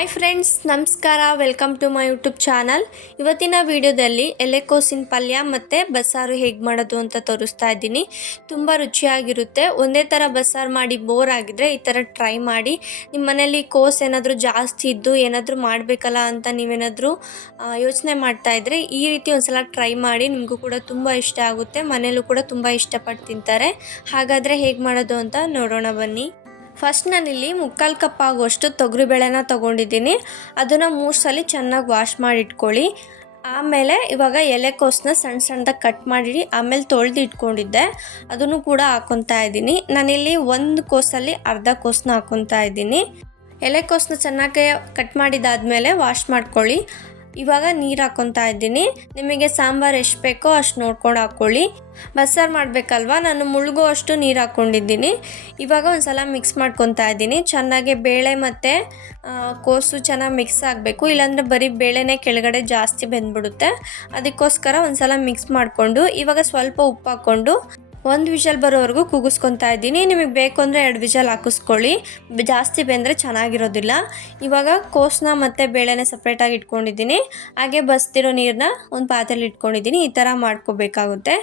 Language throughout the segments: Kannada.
ಹಾಯ್ ಫ್ರೆಂಡ್ಸ್, ನಮಸ್ಕಾರ. Welcome to my YouTube channel. ಇವತ್ತಿನ ವಿಡಿಯೋದಲ್ಲಿ ಎಲೆಕೋಸಿನ ಪಲ್ಯ ಮತ್ತು ಬಸ್ಸಾರು ಹೇಗೆ ಮಾಡೋದು ಅಂತ ತೋರಿಸ್ತಾ ಇದ್ದೀನಿ. ತುಂಬ ರುಚಿಯಾಗಿರುತ್ತೆ. ಒಂದೇ ಥರ ಬಸ್ಸಾರು ಮಾಡಿ ಬೋರ್ ಆಗಿದ್ರೆ ಈ ಥರ ಟ್ರೈ ಮಾಡಿ. ನಿಮ್ಮ ಮನೇಲಿ ಕೋಸು ಏನಾದರೂ ಜಾಸ್ತಿ ಇದ್ದು ಏನಾದರೂ ಮಾಡಬೇಕಲ್ಲ ಅಂತ ನೀವೇನಾದರೂ ಯೋಚನೆ ಮಾಡ್ತಾಯಿದ್ರೆ ಈ ರೀತಿ ಒಂದು ಸಲ ಟ್ರೈ ಮಾಡಿ. ನಿಮಗೂ ಕೂಡ ತುಂಬ ಇಷ್ಟ ಆಗುತ್ತೆ. ಮನೇಲೂ ಕೂಡ ತುಂಬ ಇಷ್ಟಪಟ್ಟು ತಿಂತಾರೆ. ಹಾಗಾದರೆ ಹೇಗೆ ಮಾಡೋದು ಅಂತ ನೋಡೋಣ ಬನ್ನಿ. ಫಸ್ಟ್ ನಾನಿಲ್ಲಿ 3/4 ಕಪ್ ಆಗುವಷ್ಟು ತೊಗರಿಬೇಳೆನ ತೊಗೊಂಡಿದ್ದೀನಿ. ಅದನ್ನು 3 ಸಲ ಚೆನ್ನಾಗಿ ವಾಶ್ ಮಾಡಿ ಇಟ್ಕೊಳ್ಳಿ. ಆಮೇಲೆ ಇವಾಗ ಎಲೆಕೋಸನ್ನ ಸಣ್ಣ ಸಣ್ಣದಾಗಿ ಕಟ್ ಮಾಡಿ ಆಮೇಲೆ ತೊಳೆದು ಇಟ್ಕೊಂಡಿದ್ದೆ, ಅದನ್ನು ಕೂಡ ಹಾಕ್ಕೊತಾ ಇದ್ದೀನಿ. ನಾನಿಲ್ಲಿ ಒಂದು ಕೋಸಲ್ಲಿ ಅರ್ಧ ಕೋಸನ್ನ ಹಾಕ್ಕೊತಾ ಇದ್ದೀನಿ. ಎಲೆಕೋಸನ್ನ ಚೆನ್ನಾಗಿ ಕಟ್ ಮಾಡಿದಾದಮೇಲೆ ವಾಶ್ ಮಾಡ್ಕೊಳ್ಳಿ. ಇವಾಗ ನೀರು ಹಾಕ್ಕೊತಾ ಇದ್ದೀನಿ. ನಿಮಗೆ ಸಾಂಬಾರು ಎಷ್ಟು ಬೇಕೋ ಅಷ್ಟು ನೋಡ್ಕೊಂಡು ಹಾಕ್ಕೊಳ್ಳಿ. ಬಸ್ಸಾರು ಮಾಡಬೇಕಲ್ವ, ನಾನು ಮುಳುಗೋ ಅಷ್ಟು ನೀರು ಹಾಕ್ಕೊಂಡಿದ್ದೀನಿ. ಇವಾಗ ಒಂದು ಸಲ ಮಿಕ್ಸ್ ಮಾಡ್ಕೊತಾ ಇದ್ದೀನಿ. ಚೆನ್ನಾಗಿ ಬೇಳೆ ಮತ್ತು ಕೋಸು ಚೆನ್ನಾಗಿ ಮಿಕ್ಸ್ ಆಗಬೇಕು, ಇಲ್ಲಾಂದರೆ ಬರೀ ಬೇಳೆನೇ ಕೆಳಗಡೆ ಜಾಸ್ತಿ ಬೆಂದ್ಬಿಡುತ್ತೆ. ಅದಕ್ಕೋಸ್ಕರ ಒಂದು ಸಲ ಮಿಕ್ಸ್ ಮಾಡಿಕೊಂಡು ಇವಾಗ ಸ್ವಲ್ಪ ಉಪ್ಪು ಹಾಕ್ಕೊಂಡು 1 ವಿಷಲ್ ಬರೋವರೆಗೂ ಕೂಗಿಸ್ಕೊತಾ ಇದ್ದೀನಿ. ನಿಮಗೆ ಬೇಕು ಅಂದರೆ 2 ವಿಷಲ್ ಹಾಕಿಸ್ಕೊಳ್ಳಿ, ಜಾಸ್ತಿ ಬೆಂದರೆ ಚೆನ್ನಾಗಿರೋದಿಲ್ಲ. ಇವಾಗ ಕೋಸನ್ನ ಮತ್ತು ಬೇಳೆನ ಸಪ್ರೇಟಾಗಿ ಇಟ್ಕೊಂಡಿದ್ದೀನಿ. ಹಾಗೆ ಬಸ್ತಿರೋ ನೀರನ್ನ ಒಂದು ಪಾತ್ರೆಯಲ್ಲಿ ಇಟ್ಕೊಂಡಿದ್ದೀನಿ. ಈ ಥರ ಮಾಡ್ಕೋಬೇಕಾಗುತ್ತೆ.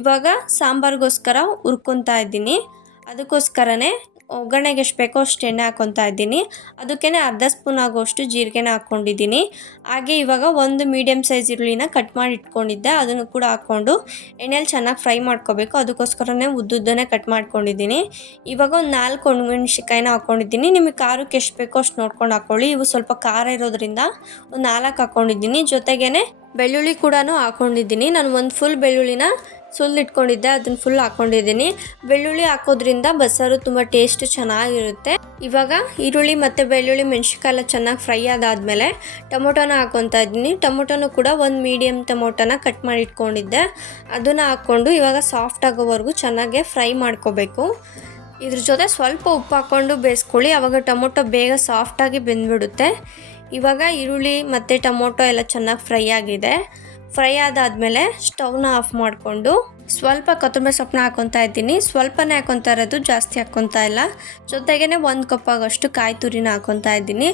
ಇವಾಗ ಸಾಂಬಾರಿಗೋಸ್ಕರ ಹುರ್ಕೊತಾ ಇದ್ದೀನಿ. ಅದಕ್ಕೋಸ್ಕರನೇ ಒಗ್ಗರಣೆಗೆ ಎಷ್ಟು ಬೇಕೋ ಅಷ್ಟು ಎಣ್ಣೆ ಹಾಕ್ಕೊತಾ ಇದ್ದೀನಿ. ಅದಕ್ಕೇ ಅರ್ಧ ಸ್ಪೂನ್ ಆಗುವಷ್ಟು ಜೀರಿಗೆನ ಹಾಕ್ಕೊಂಡಿದ್ದೀನಿ. ಹಾಗೆ ಇವಾಗ ಒಂದು ಮೀಡಿಯಮ್ ಸೈಜ್ ಈರುಳ್ಳಿನ ಕಟ್ ಮಾಡಿ ಇಟ್ಕೊಂಡಿದ್ದೆ, ಅದನ್ನು ಕೂಡ ಹಾಕ್ಕೊಂಡು ಎಣ್ಣೆಯಲ್ಲಿ ಚೆನ್ನಾಗಿ ಫ್ರೈ ಮಾಡ್ಕೋಬೇಕು. ಅದಕ್ಕೋಸ್ಕರನೇ ಉದ್ದುದ್ದನೇ ಕಟ್ ಮಾಡ್ಕೊಂಡಿದ್ದೀನಿ. ಇವಾಗ ಒಂದು 4 ಒಣಮೆಣ್ಸಿಕಾಯಿನ ಹಾಕ್ಕೊಂಡಿದ್ದೀನಿ. ನಿಮಗೆ ಖಾರಕ್ಕೆ ಎಷ್ಟು ಬೇಕೋ ಅಷ್ಟು ನೋಡ್ಕೊಂಡು ಹಾಕ್ಕೊಳ್ಳಿ. ಇವು ಸ್ವಲ್ಪ ಖಾರ ಇರೋದ್ರಿಂದ ಒಂದು 4 ಹಾಕ್ಕೊಂಡಿದ್ದೀನಿ. ಜೊತೆಗೇ ಬೆಳ್ಳುಳ್ಳಿ ಕೂಡ ಹಾಕ್ಕೊಂಡಿದ್ದೀನಿ. ನಾನು ಒಂದು ಫುಲ್ ಬೆಳ್ಳುಳ್ಳಿನ ಸುಲಿದಿಟ್ಕೊಂಡಿದ್ದೆ, ಅದನ್ನು ಫುಲ್ ಹಾಕ್ಕೊಂಡಿದ್ದೀನಿ. ಬೆಳ್ಳುಳ್ಳಿ ಹಾಕೋದ್ರಿಂದ ಬಸ್ಸಾರು ತುಂಬ ಟೇಸ್ಟ್ ಚೆನ್ನಾಗಿರುತ್ತೆ. ಇವಾಗ ಈರುಳ್ಳಿ ಮತ್ತು ಬೆಳ್ಳುಳ್ಳಿ ಮೆಣಸಿನ್ಕಾಯಿ ಎಲ್ಲ ಚೆನ್ನಾಗಿ ಫ್ರೈ ಆದಾದಮೇಲೆ ಟೊಮೊಟೊನ ಹಾಕ್ಕೊತಾ ಇದ್ದೀನಿ. ಟೊಮೊಟೊನೂ ಕೂಡ ಒಂದು ಮೀಡಿಯಮ್ ಟೊಮೊಟೊನ ಕಟ್ ಮಾಡಿ ಇಟ್ಕೊಂಡಿದ್ದೆ, ಅದನ್ನು ಹಾಕ್ಕೊಂಡು ಇವಾಗ ಸಾಫ್ಟ್ ಆಗೋವರೆಗೂ ಚೆನ್ನಾಗಿ ಫ್ರೈ ಮಾಡ್ಕೋಬೇಕು. ಇದ್ರ ಜೊತೆ ಸ್ವಲ್ಪ ಉಪ್ಪು ಹಾಕ್ಕೊಂಡು ಬೇಯಿಸ್ಕೊಳ್ಳಿ, ಆವಾಗ ಟೊಮೊಟೊ ಬೇಗ ಸಾಫ್ಟಾಗಿ ಬೆಂದ್ಬಿಡುತ್ತೆ. ಇವಾಗ ಈರುಳ್ಳಿ ಮತ್ತು ಟೊಮೊಟೊ ಎಲ್ಲ ಚೆನ್ನಾಗಿ ಫ್ರೈ ಆಗಿದೆ. ಫ್ರೈ ಆದಾದಮೇಲೆ ಸ್ಟವ್ನ ಆಫ್ ಮಾಡಿಕೊಂಡು ಸ್ವಲ್ಪ ಕೊತ್ತಂಬರಿ ಸೊಪ್ಪನ್ನ ಹಾಕ್ಕೊತಾ ಇದ್ದೀನಿ. ಸ್ವಲ್ಪನೇ ಹಾಕ್ಕೊತಾ ಇರೋದು, ಜಾಸ್ತಿ ಹಾಕ್ಕೊತಾ ಇಲ್ಲ. ಜೊತೆಗೇ 1 ಕಪ್ ಆಗೋಷ್ಟು ಕಾಯಿ ತುರಿನ ಹಾಕ್ಕೊತಾ ಇದ್ದೀನಿ.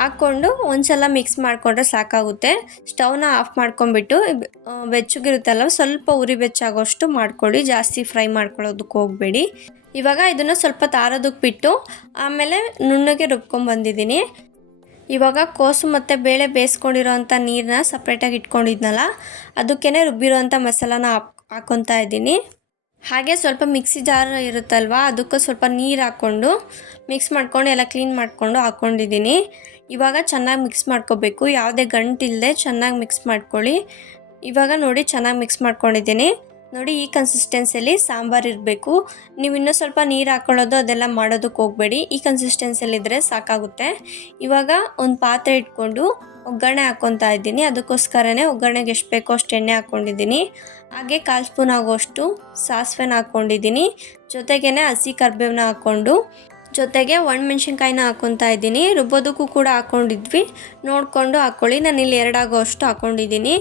ಹಾಕ್ಕೊಂಡು ಒಂದು ಸಲ ಮಿಕ್ಸ್ ಮಾಡಿಕೊಂಡ್ರೆ ಸಾಕಾಗುತ್ತೆ. ಸ್ಟವ್ನ ಆಫ್ ಮಾಡ್ಕೊಂಬಿಟ್ಟು ಬೆಚ್ಚಗಿರುತ್ತಲ್ಲ, ಸ್ವಲ್ಪ ಉರಿ ಬೆಚ್ಚಾಗೋಷ್ಟು ಮಾಡ್ಕೊಳ್ಳಿ, ಜಾಸ್ತಿ ಫ್ರೈ ಮಾಡ್ಕೊಳ್ಳೋದಕ್ಕೆ ಹೋಗಬೇಡಿ. ಇವಾಗ ಇದನ್ನು ಸ್ವಲ್ಪ ತಾರೋದಕ್ಕೆ ಬಿಟ್ಟು ಆಮೇಲೆ ನುಣ್ಣಗೆ ರುಬ್ಕೊಂಡ್ಬಂದಿದ್ದೀನಿ. ಇವಾಗ ಕೋಸು ಮತ್ತು ಬೇಳೆ ಬೇಯಿಸ್ಕೊಂಡಿರೋಂಥ ನೀರನ್ನ ಸಪ್ರೇಟಾಗಿ ಇಟ್ಕೊಂಡಿದ್ನಲ್ಲ, ಅದಕ್ಕೇ ರುಬ್ಬಿರೋಂಥ ಮಸಾಲಾನ ಹಾಕ್ಕೊತಾ ಇದ್ದೀನಿ. ಹಾಗೆ ಸ್ವಲ್ಪ ಮಿಕ್ಸಿ ಜಾರ್ ಇರುತ್ತಲ್ವ, ಅದಕ್ಕೂ ಸ್ವಲ್ಪ ನೀರು ಹಾಕ್ಕೊಂಡು ಮಿಕ್ಸ್ ಮಾಡ್ಕೊಂಡು ಎಲ್ಲ ಕ್ಲೀನ್ ಮಾಡಿಕೊಂಡು ಹಾಕ್ಕೊಂಡಿದ್ದೀನಿ. ಇವಾಗ ಚೆನ್ನಾಗಿ ಮಿಕ್ಸ್ ಮಾಡ್ಕೋಬೇಕು, ಯಾವುದೇ ಗಂಟಿಲ್ಲದೆ ಚೆನ್ನಾಗಿ ಮಿಕ್ಸ್ ಮಾಡ್ಕೊಳ್ಳಿ. ಇವಾಗ ನೋಡಿ ಚೆನ್ನಾಗಿ ಮಿಕ್ಸ್ ಮಾಡ್ಕೊಂಡಿದ್ದೀನಿ. ನೋಡಿ, ಈ ಕನ್ಸಿಸ್ಟೆನ್ಸಿಯಲ್ಲಿ ಸಾಂಬಾರು ಇರಬೇಕು. ನೀವು ಇನ್ನೂ ಸ್ವಲ್ಪ ನೀರು ಹಾಕ್ಕೊಳ್ಳೋದು ಅದೆಲ್ಲ ಮಾಡೋದಕ್ಕೆ ಹೋಗಬೇಡಿ. ಈ ಕನ್ಸಿಸ್ಟೆನ್ಸಿಯಲ್ಲಿದ್ದರೆ ಸಾಕಾಗುತ್ತೆ. ಇವಾಗ ಒಂದು ಪಾತ್ರೆ ಇಟ್ಕೊಂಡು ಒಗ್ಗರಣೆ ಹಾಕ್ಕೊತಾ ಇದ್ದೀನಿ. ಅದಕ್ಕೋಸ್ಕರನೇ ಒಗ್ಗರಣೆಗೆ ಎಷ್ಟು ಬೇಕೋ ಅಷ್ಟು ಎಣ್ಣೆ ಹಾಕ್ಕೊಂಡಿದ್ದೀನಿ. ಹಾಗೆ 1/4 ಸ್ಪೂನ್ ಆಗೋಷ್ಟು ಸಾಸಿವೆನ ಹಾಕ್ಕೊಂಡಿದ್ದೀನಿ. ಜೊತೆಗೇ ಹಸಿ ಕರಿಬೇವನ್ನ ಹಾಕ್ಕೊಂಡು ಜೊತೆಗೆ ಒಣಮೆಣ್ಸಿನ್ಕಾಯಿನ ಹಾಕ್ಕೊತಾ ಇದ್ದೀನಿ. ರುಬ್ಬೋದಕ್ಕೂ ಕೂಡ ಹಾಕ್ಕೊಂಡಿದ್ವಿ, ನೋಡಿಕೊಂಡು ಹಾಕ್ಕೊಳ್ಳಿ. ನಾನು ಇಲ್ಲಿ 2 ಆಗೋಷ್ಟು ಹಾಕ್ಕೊಂಡಿದ್ದೀನಿ.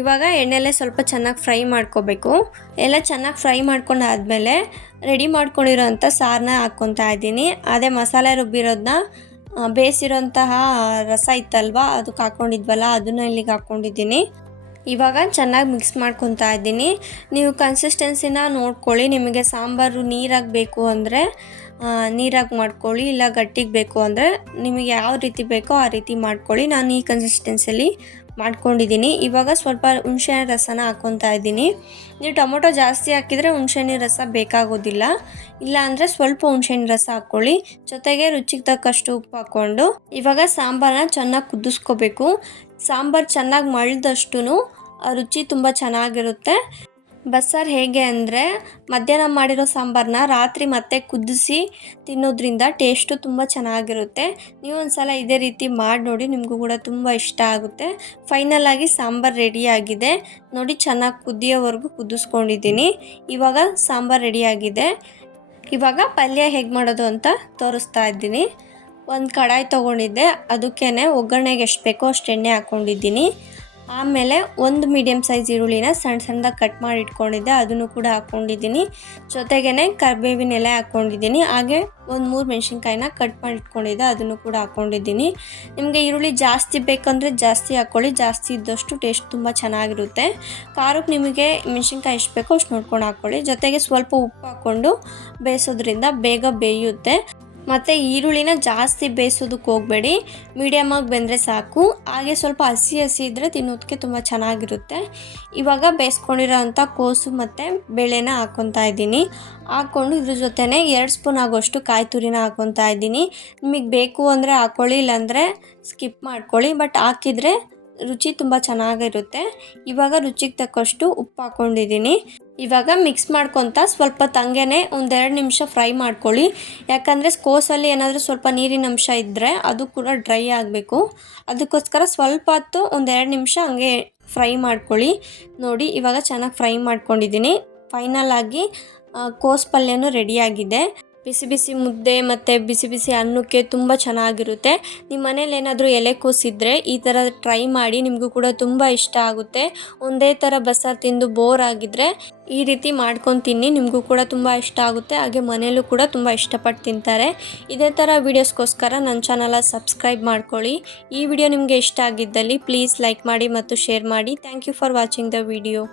ಇವಾಗ ಎಣ್ಣೆಲೆ ಸ್ವಲ್ಪ ಚೆನ್ನಾಗಿ ಫ್ರೈ ಮಾಡ್ಕೋಬೇಕು. ಎಲ್ಲ ಚೆನ್ನಾಗಿ ಫ್ರೈ ಮಾಡ್ಕೊಂಡಾದ್ಮೇಲೆ ರೆಡಿ ಮಾಡ್ಕೊಂಡಿರೋಂಥ ಸಾರನ್ನ ಹಾಕ್ಕೊತಾ ಇದ್ದೀನಿ. ಅದೇ ಮಸಾಲೆ ರುಬ್ಬಿರೋದನ್ನ ಬೇಯಿಸಿರೋಂತಹ ರಸ ಇತ್ತಲ್ವ, ಅದಕ್ಕೆ ಹಾಕ್ಕೊಂಡಿದ್ವಲ್ಲ, ಅದನ್ನು ಇಲ್ಲಿಗೆ ಹಾಕ್ಕೊಂಡಿದ್ದೀನಿ. ಇವಾಗ ಚೆನ್ನಾಗಿ ಮಿಕ್ಸ್ ಮಾಡ್ಕೊತಾ ಇದ್ದೀನಿ. ನೀವು ಕನ್ಸಿಸ್ಟೆನ್ಸಿನ ನೋಡ್ಕೊಳ್ಳಿ. ನಿಮಗೆ ಸಾಂಬಾರು ನೀರಾಗಿ ಬೇಕು ಅಂದರೆ ನೀರಾಗಿ ಮಾಡ್ಕೊಳ್ಳಿ, ಇಲ್ಲ ಗಟ್ಟಿಗೆ ಬೇಕು ಅಂದರೆ ನಿಮಗೆ ಯಾವ ರೀತಿ ಬೇಕೋ ಆ ರೀತಿ ಮಾಡ್ಕೊಳ್ಳಿ. ನಾನು ಈ ಕನ್ಸಿಸ್ಟೆನ್ಸಿಯಲ್ಲಿ ಮಾಡ್ಕೊಂಡಿದ್ದೀನಿ. ಇವಾಗ ಸ್ವಲ್ಪ ಹುಣಸೆಹಣ್ಣು ರಸನ ಹಾಕ್ಕೊತಾ ಇದ್ದೀನಿ. ನೀವು ಟೊಮೊಟೊ ಜಾಸ್ತಿ ಹಾಕಿದರೆ ಹುಣಸೆಹಣ್ಣಿನ ರಸ ಬೇಕಾಗೋದಿಲ್ಲ, ಇಲ್ಲ ಅಂದರೆ ಸ್ವಲ್ಪ ಹುಣಸೆಹಣ್ಣಿನ ರಸ ಹಾಕ್ಕೊಳ್ಳಿ. ಜೊತೆಗೆ ರುಚಿಗೆ ತಕ್ಕಷ್ಟು ಉಪ್ಪು ಹಾಕ್ಕೊಂಡು ಇವಾಗ ಸಾಂಬಾರನ್ನ ಚೆನ್ನಾಗಿ ಕುದಿಸ್ಕೋಬೇಕು. ಸಾಂಬಾರು ಚೆನ್ನಾಗಿ ಮಳ್ದಷ್ಟು ರುಚಿ ತುಂಬ ಚೆನ್ನಾಗಿರುತ್ತೆ. ಬಸ್ಸಾರು ಹೇಗೆ ಅಂದರೆ, ಮಧ್ಯಾಹ್ನ ಮಾಡಿರೋ ಸಾಂಬಾರನ್ನ ರಾತ್ರಿ ಮತ್ತೆ ಕುದಿಸಿ ತಿನ್ನೋದ್ರಿಂದ ಟೇಸ್ಟು ತುಂಬ ಚೆನ್ನಾಗಿರುತ್ತೆ. ನೀವು ಒಂದು ಸಲ ಇದೇ ರೀತಿ ಮಾಡಿ ನೋಡಿ, ನಿಮಗೂ ಕೂಡ ತುಂಬ ಇಷ್ಟ ಆಗುತ್ತೆ. ಫೈನಲಾಗಿ ಸಾಂಬಾರು ರೆಡಿಯಾಗಿದೆ ನೋಡಿ, ಚೆನ್ನಾಗಿ ಕುದಿಯೋವರೆಗೂ ಕುದಿಸ್ಕೊಂಡಿದ್ದೀನಿ. ಇವಾಗ ಸಾಂಬಾರು ರೆಡಿಯಾಗಿದೆ. ಇವಾಗ ಪಲ್ಯ ಹೇಗೆ ಮಾಡೋದು ಅಂತ ತೋರಿಸ್ತಾ ಇದ್ದೀನಿ. ಒಂದು ಕಡಾಯಿ ತೊಗೊಂಡಿದ್ದೆ, ಅದಕ್ಕೇ ಒಗ್ಗರಣೆಗೆ ಎಷ್ಟು ಬೇಕೋ ಅಷ್ಟು ಎಣ್ಣೆ ಹಾಕ್ಕೊಂಡಿದ್ದೀನಿ. ಆಮೇಲೆ ಒಂದು ಮೀಡಿಯಮ್ ಸೈಜ್ ಈರುಳ್ಳಿನ ಸಣ್ಣದಾಗಿ ಕಟ್ ಮಾಡಿ ಇಟ್ಕೊಂಡಿದ್ದೆ, ಅದನ್ನು ಕೂಡ ಹಾಕ್ಕೊಂಡಿದ್ದೀನಿ. ಜೊತೆಗೇ ಕರಿಬೇವಿನ ಎಲೆ ಹಾಕ್ಕೊಂಡಿದ್ದೀನಿ. ಹಾಗೆ ಒಂದು 3 ಮೆಣಸಿನ್ಕಾಯಿನ ಕಟ್ ಮಾಡಿ ಇಟ್ಕೊಂಡಿದ್ದೆ, ಅದನ್ನು ಕೂಡ ಹಾಕ್ಕೊಂಡಿದ್ದೀನಿ. ನಿಮಗೆ ಈರುಳ್ಳಿ ಜಾಸ್ತಿ ಬೇಕಂದರೆ ಜಾಸ್ತಿ ಹಾಕ್ಕೊಳ್ಳಿ, ಜಾಸ್ತಿ ಇದ್ದಷ್ಟು ಟೇಸ್ಟ್ ತುಂಬ ಚೆನ್ನಾಗಿರುತ್ತೆ. ಖಾರಕ್ಕೆ ನಿಮಗೆ ಮೆಣಸಿನ್ಕಾಯಿ ಎಷ್ಟು ಬೇಕೋ ಅಷ್ಟು ನೋಡ್ಕೊಂಡು ಹಾಕ್ಕೊಳ್ಳಿ. ಜೊತೆಗೆ ಸ್ವಲ್ಪ ಉಪ್ಪು ಹಾಕ್ಕೊಂಡು ಬೇಯಿಸೋದ್ರಿಂದ ಬೇಗ ಬೇಯುತ್ತೆ. ಮತ್ತು ಈರುಳ್ಳಿನ ಜಾಸ್ತಿ ಬೇಯಿಸೋದಕ್ಕೆ ಹೋಗಬೇಡಿ, ಮೀಡಿಯಮಾಗಿ ಬೆಂದರೆ ಸಾಕು. ಹಾಗೆ ಸ್ವಲ್ಪ ಹಸಿ ಇದ್ದರೆ ತಿನ್ನೋದಕ್ಕೆ ತುಂಬ ಚೆನ್ನಾಗಿರುತ್ತೆ. ಇವಾಗ ಬೇಯಿಸ್ಕೊಂಡಿರೋ ಅಂಥ ಕೋಸು ಮತ್ತು ಬೇಳೆನ ಹಾಕ್ಕೊತಾ ಇದ್ದೀನಿ. ಹಾಕ್ಕೊಂಡು ಇದ್ರ ಜೊತೆನೇ 2 ಸ್ಪೂನ್ ಆಗೋಷ್ಟು ಕಾಯಿ ತುರಿನ ಹಾಕ್ಕೊತಾ ಇದ್ದೀನಿ. ನಿಮಗೆ ಬೇಕು ಅಂದರೆ ಹಾಕ್ಕೊಳ್ಳಿ, ಇಲ್ಲಾಂದರೆ ಸ್ಕಿಪ್ ಮಾಡ್ಕೊಳ್ಳಿ. ಬಟ್ ಹಾಕಿದರೆ ರುಚಿ ತುಂಬ ಚೆನ್ನಾಗಿರುತ್ತೆ. ಇವಾಗ ರುಚಿಗೆ ತಕ್ಕಷ್ಟು ಉಪ್ಪು ಹಾಕ್ಕೊಂಡಿದ್ದೀನಿ. ಇವಾಗ ಮಿಕ್ಸ್ ಮಾಡ್ಕೊತ ಸ್ವಲ್ಪ ತಂಗೇನೆ 1-2 ನಿಮಿಷ ಫ್ರೈ ಮಾಡ್ಕೊಳ್ಳಿ. ಯಾಕಂದರೆ ಕೋಸಲ್ಲಿ ಏನಾದರೂ ಸ್ವಲ್ಪ ನೀರಿನ ಅಂಶ ಇದ್ದರೆ ಅದು ಕೂಡ ಡ್ರೈ ಆಗಬೇಕು. ಅದಕ್ಕೋಸ್ಕರ ಸ್ವಲ್ಪ ಹೊತ್ತು 1-2 ನಿಮಿಷ ಹಂಗೆ ಫ್ರೈ ಮಾಡ್ಕೊಳ್ಳಿ. ನೋಡಿ ಇವಾಗ ಚೆನ್ನಾಗಿ ಫ್ರೈ ಮಾಡ್ಕೊಂಡಿದ್ದೀನಿ. ಫೈನಲ್ ಆಗಿ ಕೋಸು ಪಲ್ಯನೂ ರೆಡಿಯಾಗಿದೆ. ಬಿಸಿ ಬಿಸಿ ಮುದ್ದೆ ಮತ್ತು ಬಿಸಿ ಬಿಸಿ ಅನ್ನಕ್ಕೆ ತುಂಬ ಚೆನ್ನಾಗಿರುತ್ತೆ. ನಿಮ್ಮ ಮನೇಲಿ ಏನಾದರೂ ಎಲೆಕೋಸಿದ್ರೆ ಈ ಥರ ಟ್ರೈ ಮಾಡಿ, ನಿಮಗೂ ಕೂಡ ತುಂಬ ಇಷ್ಟ ಆಗುತ್ತೆ. ಒಂದೇ ಥರ ಬಸ್ಸಾರು ತಿಂದು ಬೋರ್ ಆಗಿದ್ದರೆ ಈ ರೀತಿ ಮಾಡ್ಕೊಂಡು ತಿನ್ನಿ, ನಿಮಗೂ ಕೂಡ ತುಂಬ ಇಷ್ಟ ಆಗುತ್ತೆ. ಹಾಗೆ ಮನೆಯಲ್ಲೂ ಕೂಡ ತುಂಬ ಇಷ್ಟಪಟ್ಟು ತಿಂತಾರೆ. ಇದೇ ಥರ ವೀಡಿಯೋಸ್ಗೋಸ್ಕರ ನನ್ನ ಚಾನಲ ಸಬ್ಸ್ಕ್ರೈಬ್ ಮಾಡ್ಕೊಳ್ಳಿ. ಈ ವಿಡಿಯೋ ನಿಮಗೆ ಇಷ್ಟ ಆಗಿದ್ದಲ್ಲಿ ಪ್ಲೀಸ್ ಲೈಕ್ ಮಾಡಿ ಮತ್ತು ಶೇರ್ ಮಾಡಿ. Thank you for watching the video.